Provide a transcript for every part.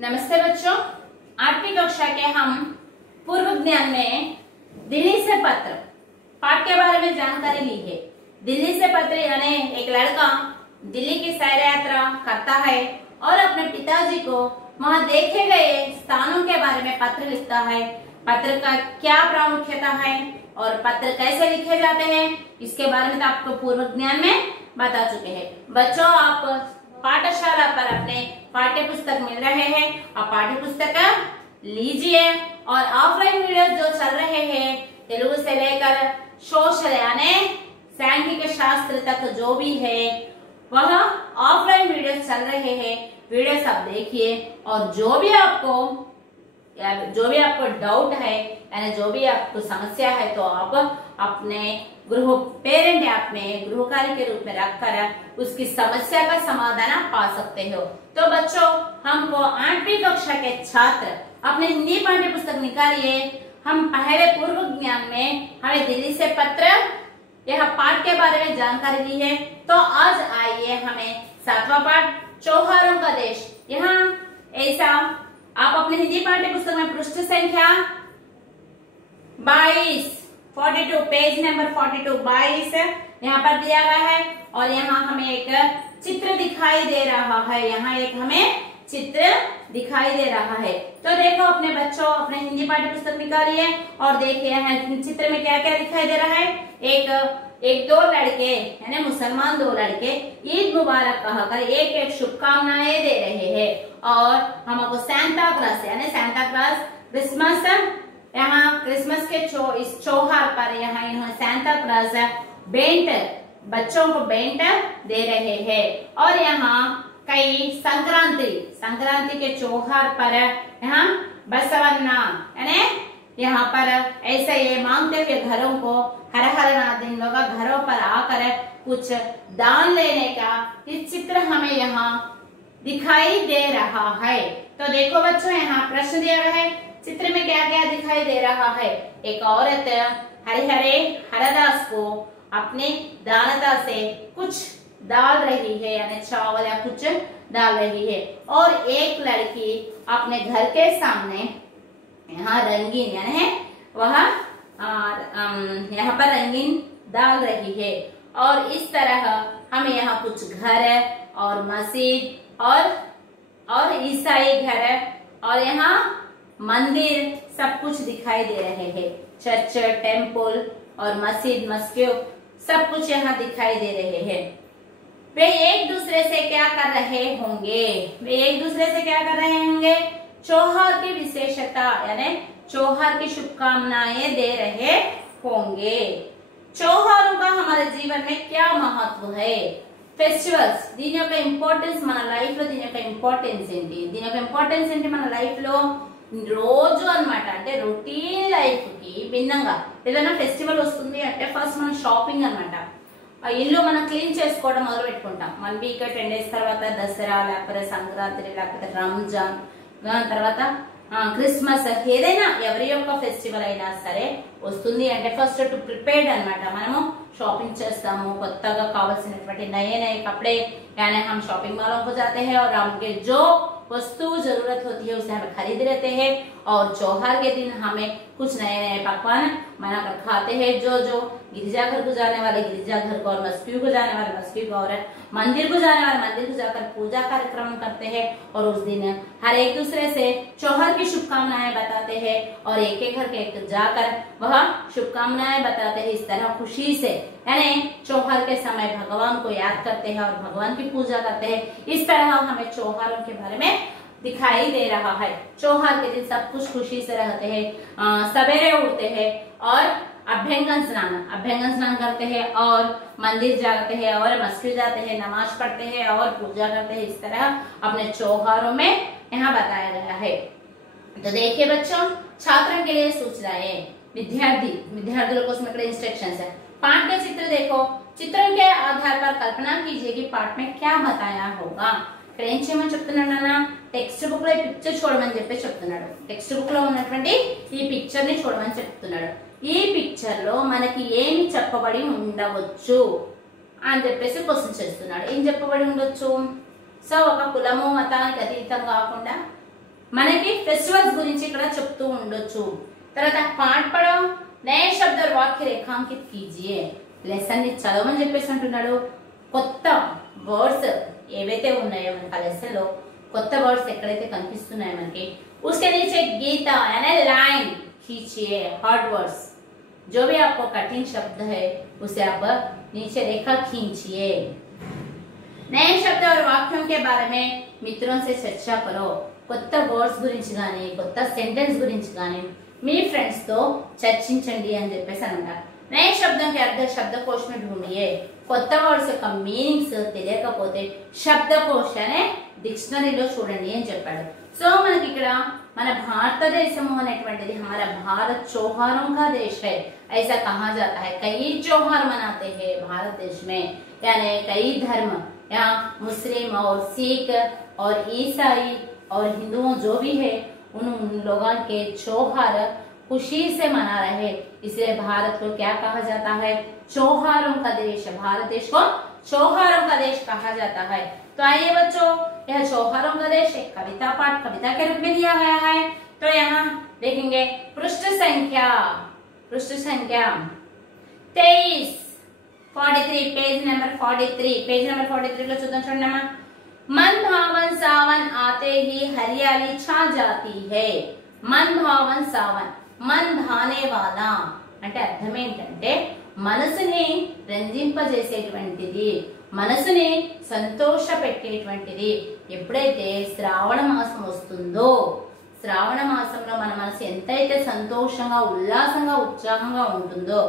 नमस्ते बच्चों, 8वीं कक्षा के हम पूर्व ज्ञान में दिल्ली से पत्र पाठ के बारे में जानकारी ली है। दिल्ली से पत्र यानी एक लड़का दिल्ली की सैर यात्रा करता है और अपने पिताजी को वहां देखे गए स्थानों के बारे में पत्र लिखता है। पत्र का क्या प्रामुख्यता है और पत्र कैसे लिखे जाते हैं, इसके बारे में तो आपको पूर्व ज्ञान में बता चुके हैं। बच्चों, आप पाठशाला पर अपने पाठ्य पुस्तक मिल रहे हैं, आप पाठ्य पुस्तक लीजिए और ऑफलाइन वीडियो जो चल रहे हैं तेलुगु से लेकर सोशल यानी सांख्यिक शास्त्र तक जो भी है वह ऑफलाइन वीडियो चल रहे हैं। वीडियो सब देखिए और जो भी आपको डाउट है यानी जो भी आपको समस्या है तो आप अपने गृह पेरेंट ऐप में गृह कार्य के रूप में रखकर उसकी समस्या का समाधान पा सकते हो। तो बच्चों, हमको 8वीं कक्षा के छात्र अपने हिंदी पाठ्य पुस्तक निकालिए। हम पहले पूर्व ज्ञान में हमें दिल्ली से पत्र यह पाठ के बारे में जानकारी दी है। तो आज आइए हमें 7वां पाठ त्योहारों का देश। यहाँ ऐसा आप अपने हिंदी पाठ्य पुस्तक में पृष्ठ संख्या 42 पेज नंबर 42 यहाँ पर दिया गया है और यहाँ हमें एक चित्र दिखाई दे रहा है। यहाँ एक हमें चित्र दिखाई दे रहा है। तो देखो अपने बच्चों, अपने हिंदी पाठ्य पुस्तक निकालिए और देखिए यहाँ चित्र में क्या क्या दिखाई दे रहा है। एक दो लड़के यानी मुसलमान दो लड़के ईद मुबारक कहकर एक एक शुभकामनाएं दे रहे हैं और हमको सांता क्लॉज यानी सांता क्लॉज क्रिसमस यहाँ क्रिसमस के इस त्योहार पर यहाँ इन्होंने सांता क्लॉज बेंट बच्चों को बेंट दे रहे हैं। और यहाँ कई संक्रांति के त्योहार पर यहाँ बसवन्ना यानी यहाँ पर ऐसे ये मांगते हुए घरों को हर दिन लोग घरों पर आकर कुछ दान लेने का इस चित्र हमें यहाँ दिखाई दे रहा है। तो देखो बच्चों, यहाँ प्रश्न दिया गया है, चित्र में क्या क्या दिखाई दे रहा है। एक औरत हरे हरदास को अपने दानता से कुछ डाल रही है यानी चावल या कुछ डाल रही है और एक लड़की अपने घर के सामने यहाँ रंगीन यानी वह यहाँ पर रंगीन डाल रही है। और इस तरह हमें यहाँ कुछ घर और मस्जिद और ईसाई घर और यहाँ मंदिर सब कुछ दिखाई दे रहे हैं। चर्च, टेम्पल और मस्जिद सब कुछ यहाँ दिखाई दे रहे हैं। वे एक दूसरे से क्या कर रहे होंगे? त्योहार की विशेषता यानी त्योहार की शुभकामनाएं दे रहे होंगे। त्योहारों का हमारे जीवन में क्या महत्व है? ఫెస్టివల్స్ దీని యొక్క ఇంపార్టెన్స్ మన లైఫ్ లో దీని యొక్క ఇంపార్టెన్స్ ఏంటి మన లైఫ్ లో రోజు అన్నమాట। అంటే రొటీన్ లైఫ్ కి భిన్నంగా ఏదైనా ఫెస్టివల్ వస్తుంది అంటే ఫస్ట్ మనం షాపింగ్ అన్నమాట, ఇల్లు మనం క్లీన్ చేసుకోవడం మొదలు పెట్టుకుంటాం। 1 వీక్ 10 డేస్ తర్వాత దసరా లేకపోతే సంక్రాంతి లేకపోతే రంజాన్ తర్వాత క్రిస్మస్ ఏదైనా ఎవరి యొక్క ఫెస్టివల్ అయినా సరే వస్తుంది అంటే ఫస్ట్ టు ప్రిపేర్డ్ అన్నమాట। మనము शॉपिंग చేస్తాము, కొత్తగా కావాల్సినటువంటి नए नए कपड़े यानी हम शॉपिंग मॉलों को जाते हैं और हमके जो वस्तु जरूरत होती है उसे हम खरीद लेते हैं और त्योहार के दिन हमें कुछ नए नए पकवान बनाकर खाते हैं। जो गिरजाघर को जाने वाले गिरजाघर को और मस्जिद को जाने वाले मस्जिद को और मंदिर को जाने वाले मंदिर को जाकर पूजा कार्यक्रम करते हैं और उस दिन हर एक दूसरे से त्योहार की शुभकामनाएं बताते हैं और एक घर के जाकर वह शुभकामनाएं बताते हैं। इस तरह खुशी से यानी त्योहार के समय भगवान को याद करते हैं और भगवान की पूजा करते हैं। इस तरह हमें त्योहारों के बारे में दिखाई दे रहा है। त्योहार के दिन सब कुछ खुशी से रहते हैं, सवेरे उठते हैं और अभ्यंगन स्नान करते हैं और मंदिर जाते हैं और मस्जिद जाते हैं, नमाज पढ़ते हैं और पूजा करते हैं। इस तरह अपने त्योहारों में यहाँ बताया गया है। तो देखिए बच्चों, छात्रों के लिए सूचनाएं, विद्यार्थी लोगों को इंस्ट्रक्शंस है। पाठ के चित्र देखो, चित्रों के आधार पर कल्पना कीजिए कि पाठ में क्या बताया होगा। ఇక్కడ ఏం చేయమని చెప్తున్నాడు నాన్న? టెక్స్ట్ బుక్ లో ఈ పిక్చర్ చూడమని చెప్పేసి చెప్తున్నాడు। టెక్స్ట్ బుక్ లో ఉన్నటువంటి ఈ పిక్చర్ ని చూడమని చెప్తున్నాడు। ఈ పిక్చర్ లో మనకి ఏమి చెప్పబడి ఉండవచ్చు అని చెప్పేసి క్వశ్చన్ చేస్తున్నాడు। ఏం చెప్పబడి ఉండొచ్చు? సో ఒక కులము మతానికి అతీతం కాకుండా మనకి ఫెస్టివల్స్ గురించి ఇక్కడ చెప్తూ ఉండొచ్చు। తర్వాత పాठ पढ़ो नए शब्द और वाक्य रेखांकित कीजिए। లెసన్ ని చదవమని చెప్పేసి అంటున్నాడు। కొత్త వర్డ్స్ ఏవైతే ఉన్నాయో మనకి ఆ లెసన్ లో కొత్త వర్డ్స్ ఎక్కడైతే కనిపిస్తున్నాయో మనకి उसके नीचे गीता यानी लाइन खींचिए। हार्ड वर्ड्स जो भी आपको कठिन शब्द है उसे आप नीचे रेखा खींचिए। नए शब्द और वाक्यों के बारे में मित्रों से चर्चा करो। కొత్త వర్డ్స్ గురించి గాని కొత్త సెంటెన్స్ గురించి గాని మీ ఫ్రెండ్స్ తో చర్చించండి అని చెప్పేసి అంటారు। नए शब्दों के अर्थ शब्दकोश में ढूंढिए। కొత్త వర్డ్స్ యొక్క మీనింగ్స్ తెలియకపోతే శబ్దకోశ అనే డిక్షనరీలో చూడండి అని చెప్పాడు। సో మనకి ఇక్కడ మన భారతదేశము అనేటువంటిది हमारा भारत त्योहारों का देश है ऐसा कहा जाता है। कई त्योहार मनाते हैं भारत देश में, यानी कई धर्म, यहाँ मुस्लिम और सिख और ईसाई और हिंदुओं जो भी है उन लोगों के त्योहार खुशी से मना रहे, इसलिए भारत को क्या कहा जाता है? त्योहारों का देश। भारत देश को त्योहारों का देश कहा जाता है। तो आइए बच्चों, यह त्योहारों का देश एक कविता पाठ कविता के रूप में दिया गया है। तो यहाँ देखेंगे पृष्ठ संख्या 23 43 पेज नंबर 43 లో చూద్దాం చూడండి అమ్మా। मन भावन सावन आते ही हरियाली छा जाती है। मन भावन सावन मन भाने वाला అంటే అర్థం ఏంటంటే మనసుని రంజింపజేసేటువంటిది, మనసుని సంతోష పెట్టేటువంటిది। ఎప్పుడైతే శ్రావణ మాసం వస్తుందో, శ్రావణ మాసంలో మన మనసు ఎంతైతే సంతోషంగా ఉల్లాసంగా ఉత్సాహంగా ఉంటుందో,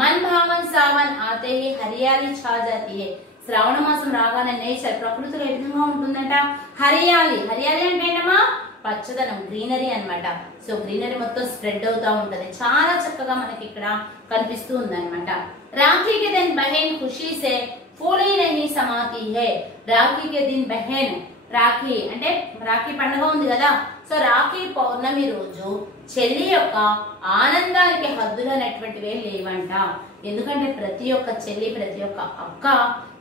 मन भावन सावन आते ही हरियाली छा जाती है। శ్రావణ మాసం రాగానే నేచర్ ప్రకృతిలో ఏ విధంగా ఉంటుందంట? హరియాలి అంటే ఏంటమ్మా? పచ్చదనం, గ్రీనరీ అన్నమాట। సో గ్రీనరీ మొత్తం స్ప్రెడ్ అవుతా ఉంటది, చాలా చక్కగా మనకి ఇక్కడ కనిపిస్తూ ఉందన్నమాట। రాఖీ के दिन बहन खुशी से फूली नहीं समाती है। రాఖీ के दिन बहन, రాఖీ అంటే రాఖీ పండుగ ఉంది కదా। సో రాఖీ పౌర్ణమి రోజు చెల్లి యొక్క ఆనందానికి హద్దులు అనేటువంటివే లేవంట। ఎందుకంటే ప్రతి ఒక్క చెల్లి, ప్రతి ఒక్క అక్క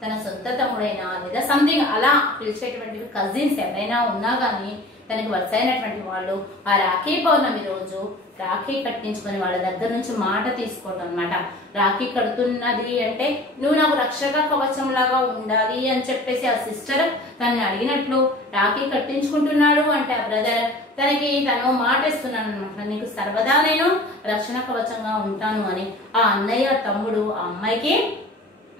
తన సొంత తమ్ముడైనా లేదా సంథింగ్ అలా పిలిచేటువంటి కజిన్స్ ఎవరైనా ఉన్నా గానీ తనకి వరుసైనటువంటి వాళ్ళు ఆ రాఖీ పౌర్ణమి రోజు రాఖీ కట్టించుకొని వాళ్ళ దగ్గర నుంచి మాట తీసుకోవడం అన్నమాట। రాఖీ కడుతున్నది అంటే నువ్వు నాకు రక్షక కవచం లాగా ఉండాలి అని చెప్పేసి ఆ సిస్టర్ తనని అడిగినట్లు రాఖీ కట్టించుకుంటున్నాడు అంటే ఆ బ్రదర్ తను మాట ఇస్తున్నాను అనమాట, నీకు సర్వదా నేను రక్షణ కవచంగా ఉంటాను అని ఆ అన్నయ్య తమ్ముడు ఆ అమ్మాయికి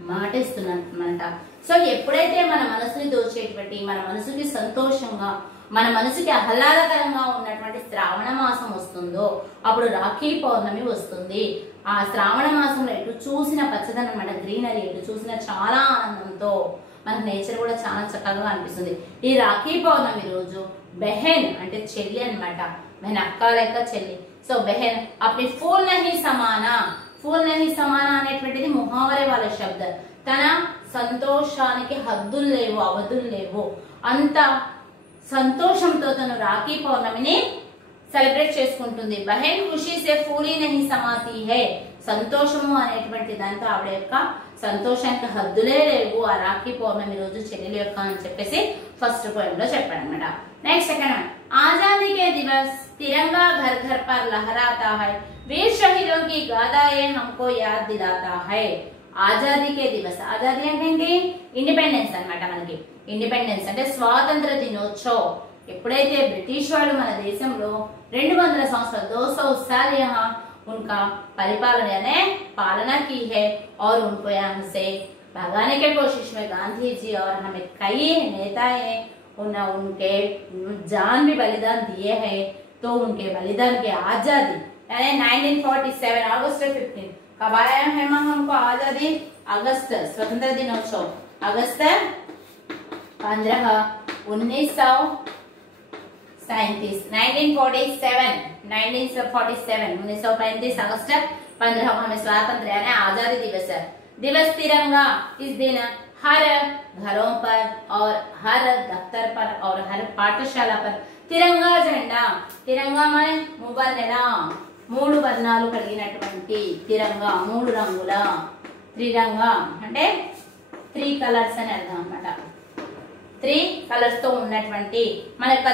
మాట ఇస్తున్నానంట। సో ఎప్పుడైతే మన మనసుని దోచేటువంటి, మన మనసుకి సంతోషంగా, మన మనసుకి ఆహ్లాదకరంగా ఉన్నటువంటి శ్రావణ మాసం వస్తుందో అప్పుడు రాఖీ పౌర్ణమి వస్తుంది। ఆ శ్రావణ మాసంలో ఎటు చూసిన పచ్చదనం అన్నమాట, గ్రీనరీ, ఎటు చూసిన చాలా ఆనందంతో మనకు నేచర్ కూడా చాలా చక్కగా అనిపిస్తుంది। ఈ రాఖీ పౌర్ణమి రోజు బెహన్ అంటే చెల్లి అన్నమాట, బెహన్ అక్క లెక్క చెల్లి। సో బెహన్ అప్ని ఫూల్ నహీ సమానా, ఫూల్ నహీ సమానా అనేటువంటిది ముహావరే వాళ్ళ శబ్ద। తన సంతోషానికి హద్దులు లేవు, అవధులు లేవు, అంత సంతోషంతో తను రాఖీ పౌర్ణమిని సెలబ్రేట్ చేసుకుంటుంది। బహన్ ఖుషీ సే ఫూలీ నహీ సమాతీ హై, సంతోషము అనేటువంటి దాంతో ఆవిడ యొక్క సంతోషానికి హద్దులే లేవు ఆ రాఖీ పౌర్ణమి రోజు చెల్లెల యొక్క అని చెప్పేసి ఫస్ట్ పాయింట్ లో చెప్పాడు అన్నమాట। నెక్స్ట్ సెకండ్, आजादी के दिवस तिरंगा घर घर पर लहराता है, वीर शहीदों की गाथाएं हमको याद दिलाता है। ఆజాదీ కే దివస్, ఆజాదీ అంటే ఏంటి? ఇండిపెండెన్స్ అన్నమాట। మనకి ఇండిపెండెన్స్ అంటే స్వాతంత్ర దినోత్సవ్। ఎప్పుడైతే బ్రిటిష్ వాళ్ళు మన దేశంలో 200 సంవత్సరాలు 200 साल यहाँ उनका परिपालन यानी पालना की है और उनको यहाँ से भगाने के कोशिश में गांधी जी और हमें कई नेताएं उनके जान भी बलिदान दिए हैं। तो उनके बलिदान की आजादी यानी 1947 अगस्त 15 कब आया है हमको आजादी? अगस्त, स्वतंत्र दिनोत्सव अगस्त 15 1947 अगस्त 15 को हमें स्वातंत्र यानी आजादी दिवस। दिवस तिरंगा, इस दिन हर घरों पर और हर दफ्तर पर और हर पाठशाला पर तिरंगा झंडा, तिरंगा में मुबन्नला, 3 వర్ణాలు కలిగినటువంటి తిరంగా, 3 రంగుల త్రిరంగా అంటే 3 కలర్స్ అని అర్థం అన్నమాట। 3 కలర్స్ తో ఉన్నటువంటి మన యొక్క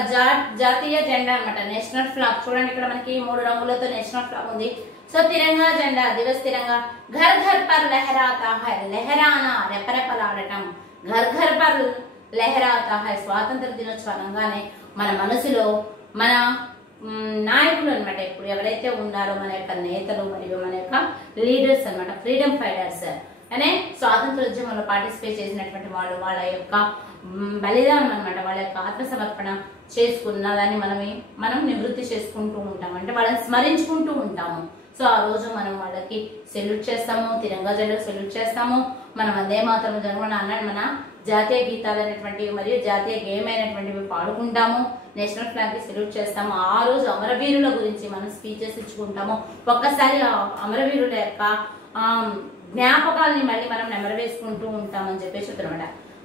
జాతీయ జెండా అన్నమాట, నేషనల్ ఫ్లాగ్. చూడండి ఇక్కడ మనకి 3 రంగులతో నేషనల్ ఫ్లాగ్ ఉంది. సో తిరంగా జెండా, దివస్ తిరంగా. ఘర్ ఘర్ పర్ లహరాతా హై, లహరానా రెపరెపలాడటం. ఘర్ ఘర్ పర్ లహరాతా హై, స్వాతంత్ర దినోత్సవం అనగానే మన మనసులో మన నాయకులు అన్నమాట, ఇప్పుడు ఎవరైతే ఉన్నారో మన యొక్క నేతలు మరియు మన యొక్క లీడర్స్ అన్నమాట, ఫ్రీడమ్ ఫైటర్స్ అనే స్వాతంత్ర ఉద్యమంలో పార్టిసిపేట్ చేసినటువంటి వాళ్ళు, వాళ్ళ యొక్క బలిదానం అన్నమాట, వాళ్ళ యొక్క ఆత్మసమర్పణ చేసుకున్న దాన్ని మనం నివృత్తి చేసుకుంటూ ఉంటాము, అంటే వాళ్ళని స్మరించుకుంటూ ఉంటాము. సో ఆ రోజు మనం వాళ్ళకి సెల్యూట్ చేస్తాము, తిరంగా జెండాకు సెల్యూట్ చేస్తాము. మనం వందే మాతరం జనగణ అన్నాడు మన జాతీయ గీతాలు అనేటువంటివి మరియు జాతీయ గేమ్ అయినటువంటివి పాడుకుంటాము, నేషనల్ ఫ్లాగ్ కి సెల్యూట్ చేస్తాము. ఆ రోజు అమరవీరుల గురించి మనం స్పీచెస్ ఇచ్చుకుంటాము. ఒక్కసారి అమరవీరుల యొక్క జ్ఞాపకాలని మళ్ళీ మనం నెమరవేసుకుంటూ ఉంటామని చెప్పేసి చెప్తున్నమాట.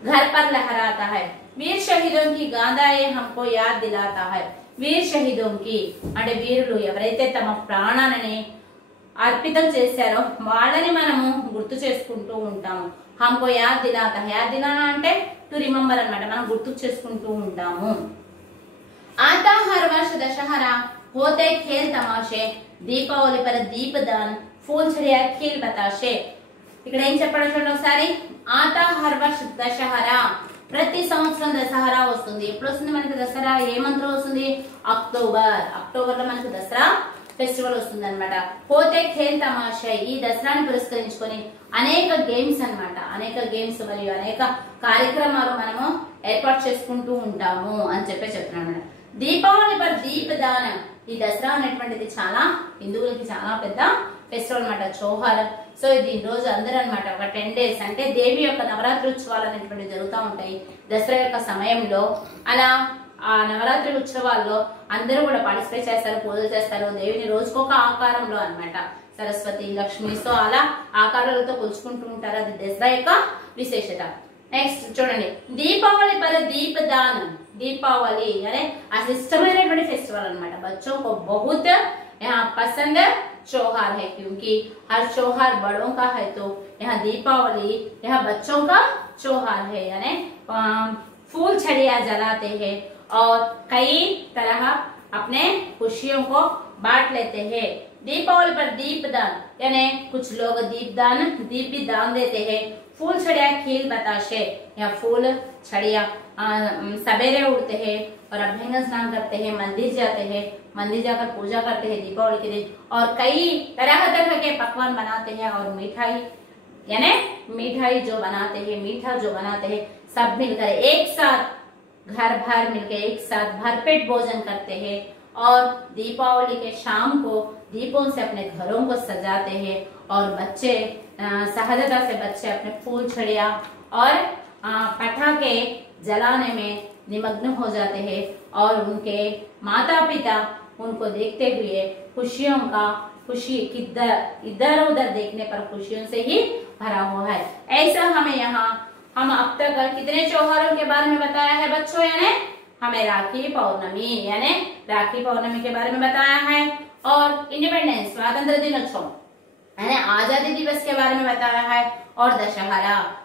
ఘర్ పర్ లహరాతా హై, వీర్ షహీదోం కి గాంధాయే హంకో యాద్ దిలాతా హై. వీర్ షహీదోం కి అంటే వీరులు ఎవరైతే తమ ప్రాణాలని అర్పితం చేశారో వాళ్ళని మనము గుర్తు చేసుకుంటూ ఉంటాము. హంకో యాద్ దిలాతా హై, యాద్ దిలానా అంటే టు రిమెంబర్ అన్నమాట, మనం గుర్తు చేసుకుంటూ ఉంటాము. आता हर वर्ष दशहरा होते खेल तमाशे, దీపావళి पर दीपदान फूल छड़िया खेल बताशे. ఇక్కడ ఏం చెప్పడం చూడండి ఒకసారి. ఆతా హర్ వర్ష్ దశహరా, ప్రతి సంవత్సరం దసరా వస్తుంది. ఎప్పుడు వస్తుంది మనకి దసరా? ఏ మంత్లో వస్తుంది? అక్టోబర్ లో మనకి దసరా ఫెస్టివల్ వస్తుంది అనమాట. పోతే ఖేల్ తమాషా, ఈ దసరాని పురస్కరించుకొని అనేక గేమ్స్ అన్నమాట, అనేక గేమ్స్ మరియు అనేక కార్యక్రమాలు మనము ఏర్పాటు చేసుకుంటూ ఉంటాము అని చెప్తున్నాను. దీపావళి పర్ దీపదాన, ఈ దసరా అనేటువంటిది చాలా హిందువులకి చాలా పెద్ద ఫెస్టివల్ అన్నమాట, చౌహార్. సో ఇది రోజు అందరూ అన్నమాట ఒక 10 days అంటే దేవి యొక్క నవరాత్రి ఉత్సవాలు అనేటువంటివి జరుగుతూ ఉంటాయి దసరా యొక్క సమయంలో. అలా ఆ నవరాత్రి ఉత్సవాల్లో అందరూ కూడా పార్టిసిపేట్ చేస్తారు, పూజలు చేస్తారు దేవిని రోజుకొక ఆకారంలో అన్నమాట, సరస్వతి, లక్ష్మి. సో అలా ఆకారాలతో కొలుచుకుంటూ ఉంటారు, అది దసరా యొక్క విశేషత. నెక్స్ట్ చూడండి, దీపావళి పర దీపదాన్. దీపావళి అనే అశిష్టమైనటువంటి ఫెస్టివల్ అన్నమాట, बच्चों को बहुत यहाँ पसंद त्योहार है, क्योंकि हर त्योहार बड़ों का है तो यहाँ दीपावली यहाँ बच्चों का त्योहार है। यानी फूल छड़िया जलाते हैं और कई तरह अपने खुशियों को बांट लेते हैं। दीपावली पर दीपदान यानी कुछ लोग दीप भी दान देते हैं। फूल छड़िया खील बताशे, या फूल छड़िया सवेरे उठते हैं और अभ्यंग स्नान करते हैं, मंदिर जाते हैं, मंदिर जाकर पूजा करते हैं दीपावली के दिन, और कई तरह तरह के पकवान बनाते हैं और मिठाई यानी मिठाई जो बनाते हैं, मीठा जो बनाते हैं, सब मिलकर एक साथ घर भर मिलकर एक साथ भरपेट भोजन करते हैं। और दीपावली के शाम को दीपों से अपने घरों को सजाते हैं और बच्चे सहजता से बच्चे अपने फूल छड़िया और पटाखे जलाने में निमग्न हो जाते हैं और उनके माता पिता उनको देखते हुए खुशी इधर उधर देखने पर खुशियों से ही भरा हुआ है। ऐसा हमें यहाँ हम अब तक कितने त्योहारों के बारे में बताया है बच्चों, यानी हमें राखी पौर्णमी के बारे में बताया है, और इंडिपेंडेंस स्वातंत्र दिनोत्सव यानी आजादी दिवस के बारे में बताया है, और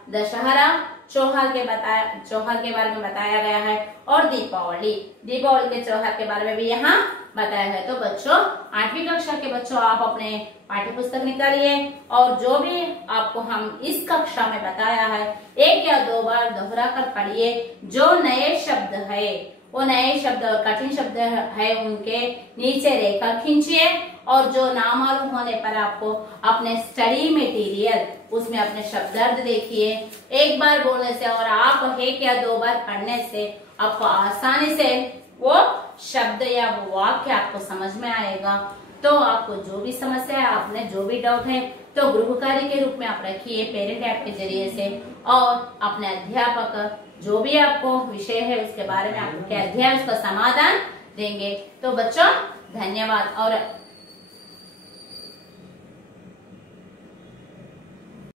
दशहरा त्योहार के बारे में बताया गया है, और दीपावली के त्योहार के बारे में भी यहाँ बताया है। तो बच्चों 8वीं कक्षा के बच्चों आप अपने पाठ्य पुस्तक निकालिए और जो भी आपको हम इस कक्षा में बताया है 1 या 2 बार दोहरा कर पढ़िए। जो नए शब्द है वो नए शब्द और कठिन शब्द है उनके नीचे रेखा खींचिए, और जो ना मालूम होने पर आपको अपने स्टडी मटेरियल उसमें अपने शब्दार्थ देखिए। एक बार बोलने से और आप 1 या 2 बार पढ़ने से आपको आसानी से वो शब्द या वो वाक्य आपको समझ में आएगा। तो आपको जो भी समस्या है, आपने जो भी डाउट है, तो गृह कार्य के रूप में आप रखिए पेरेंट ऐप के जरिए से, और अपने अध्यापक जो भी आपको विषय है उसके बारे में आपके अध्याय उसका समाधान देंगे। तो बच्चों धन्यवाद। और